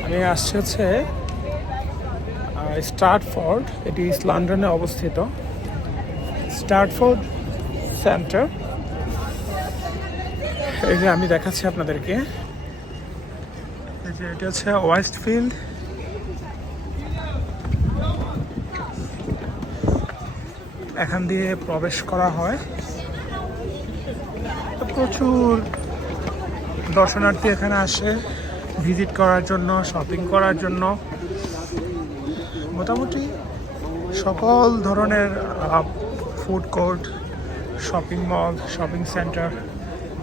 আমি আসছি হচ্ছে স্টার্টফোর্ড, এটি ইস্ট লন্ডনে অবস্থিত। স্টার্টফোর্ড সেন্টার, এই যে আমি দেখাচ্ছি আপনাদেরকে। এই যে এটা হচ্ছে ওয়েস্টফিল্ড। এখান দিয়ে প্রবেশ করা হয়। তো প্রচুর দর্শনার্থী এখানে আসে ভিজিট করার জন্য, শপিং করার জন্য। মোটামুটি সকল ধরনের food court, shopping mall, shopping centre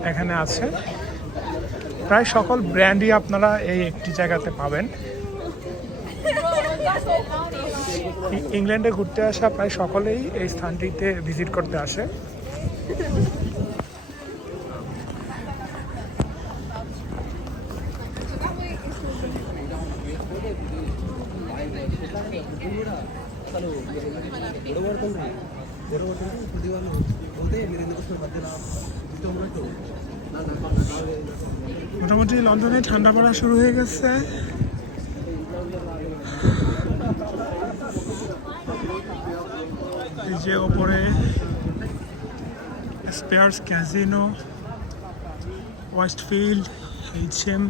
এখানে আছে। প্রায় সকল ব্র্যান্ডই আপনারা এই একটি জায়গাতে পাবেন। ইংল্যান্ডে ঘুরতে আসা প্রায় সকলেই এই স্থানটিতে ভিজিট করতে আসে। মোটামুটি লন্ডনে ঠান্ডা পড়া শুরু হয়ে গেছে। এই যে ওপরে স্পেয়ার্স ক্যাসিনো, ওয়েস্টফিল্ড, এইচএম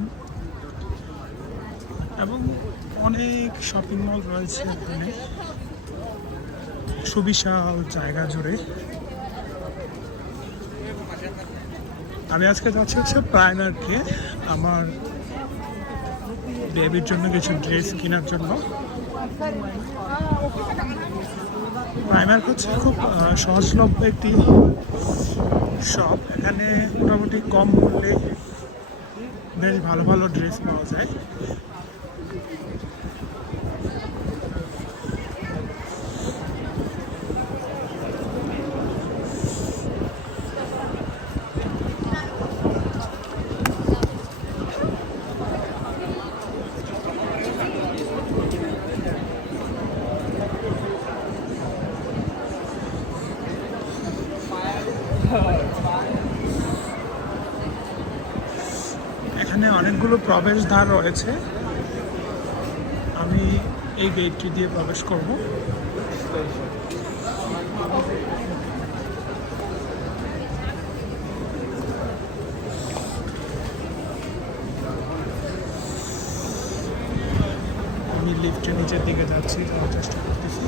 এবং অনেক শপিং মল রয়েছে এখানে সুবিশাল জায়গা জুড়ে। আমি আজকে যাচ্ছি হচ্ছে প্রাইমার্কে আমার বেবির জন্য কিছু ড্রেস কেনার জন্য। প্রাইমার্ক হচ্ছে খুব সহজলভ্য একটি শপ। এখানে মোটামুটি কম মূল্যে বেশ ভালো ভালো ড্রেস পাওয়া যায়। এখানে অনেকগুলো প্রবেশদ্বার রয়েছে। আমি এই গেটটি দিয়ে প্রবেশ করব। আমি লিফটের নিচের দিকে যাচ্ছি, যাওয়ার চেষ্টা করতেছি।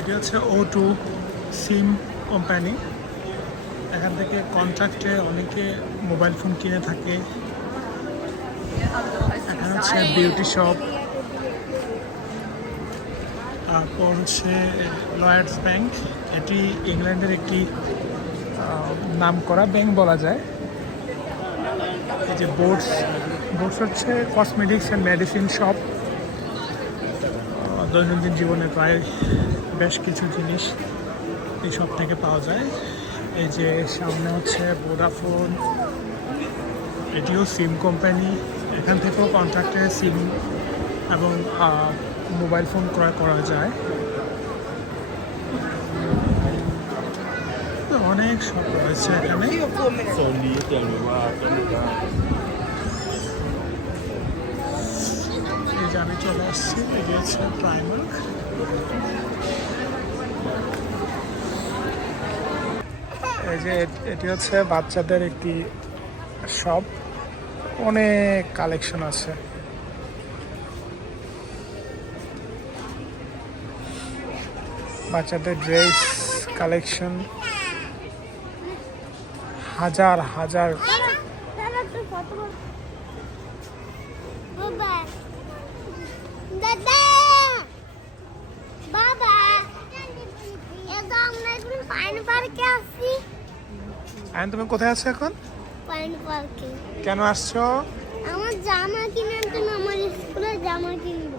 এটি হচ্ছে O2 সিম কোম্পানি। এখান থেকে কন্ট্রাক্টে অনেকে মোবাইল ফোন কিনে থাকে। এখানে হচ্ছে বিউটি শপ, তারপর হচ্ছে লয়ার্স ব্যাংক। এটি ইংল্যান্ডের একটি নামকরা ব্যাংক বলা যায়। এই যে বোটস হচ্ছে কসমেটিক্স অ্যান্ড মেডিসিন শপ। দৈনন্দিন জীবনে প্রায় বেশ কিছু জিনিস এই সব থেকে পাওয়া যায়। এই যে সামনে হচ্ছে ভোডাফোন, এটিও সিম কোম্পানি। এখান থেকেও কন্ট্রাক্টে সিম এবং মোবাইল ফোন ক্রয় করা যায়। অনেক শপ রয়েছে এখানে। এই যে আমি চলে আসছি, এটি হচ্ছে প্রাইমার্ক। এই যে এটি হচ্ছে বাচ্চাদের একটি শপ, অনেক কালেকশন আছে। বাচ্চাদের ড্রেস কালেকশন হাজার হাজার। পাইন পার্কে আসছি। আয়ন তুমি কোথায় আছো এখন? পাইন পার্কে। কেন আসছো? আমার জামা কিনার জন্য, আমার স্কুলে জামা কিনবো।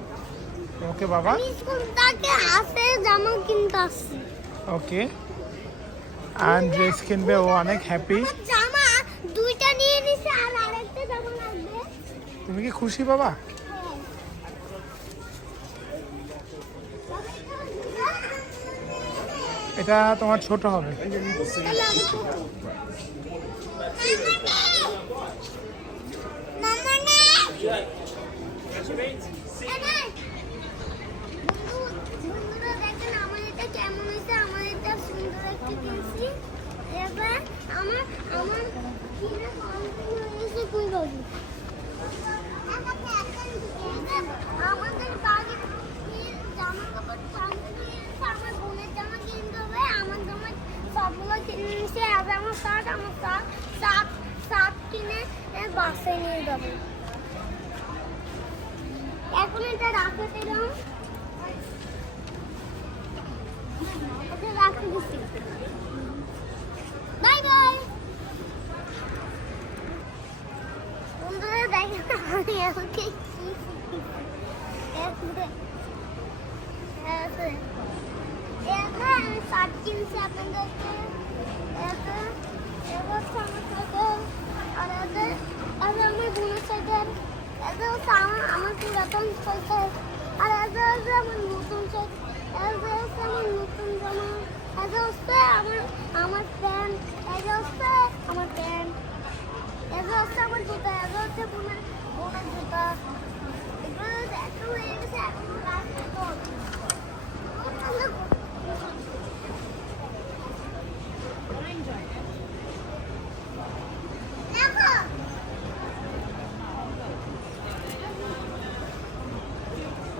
ওকে বাবা। আমি স্কুল থেকে আসে জামা কিনতে আসছি। ওকে, আয়ন ড্রেস কিনবে, ও অনেক হ্যাপি। আমার জামা দুইটা নিয়ে নিছে, আর আরেকটা জামা লাগবে। তুমি কি খুশি বাবা? এটা তোমার ছোট হবে। বন্ধুরা দেখেন আমার এটা কেমন হয়েছে, আমার এটা সুন্দর একটা কিনছি। এবার আমার আমার কিনে কমপ্লিট হয়েছে কই বাবু। আমাদের বাড়ির জামা কাপড় কমপ্লিট হয়েছে, আমার বোনের জামা কিনতে হবে, আমার জামা সবগুলো কিনে নিয়েছে। আর আমার শার্ট কিনে বাসায় নিয়ে যাবো। এখন এটা রাখতে দিলাম, এটা রাখতে দিচ্ছি। বাই বাই বন্ধুরা, দেখেন আমি আমাকে কি আমি শার্ট কিনছি আপনাদেরকে। এবার আমার সাইকেল, আর আমার বোনের সাইকেল, এটা হচ্ছে আমার পুরাতন সাইকেল, আর এটা হচ্ছে আমার নতুন সাইকেল, এটা হচ্ছে আমার নতুন জামা, এটা হচ্ছে আমার প্যান্ট, এটা হচ্ছে আমার প্যান্ট, এটা হচ্ছে আমার জুতা, এটা হচ্ছে বোনের জুতা। এগুলো এত হয়ে গেছে, এখন রাখতে হবে।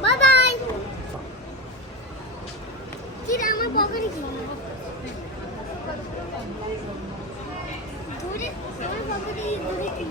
Bye bye. কি রে আমার পকেটে কি? ধরে আমার পকেটে ধরে কি?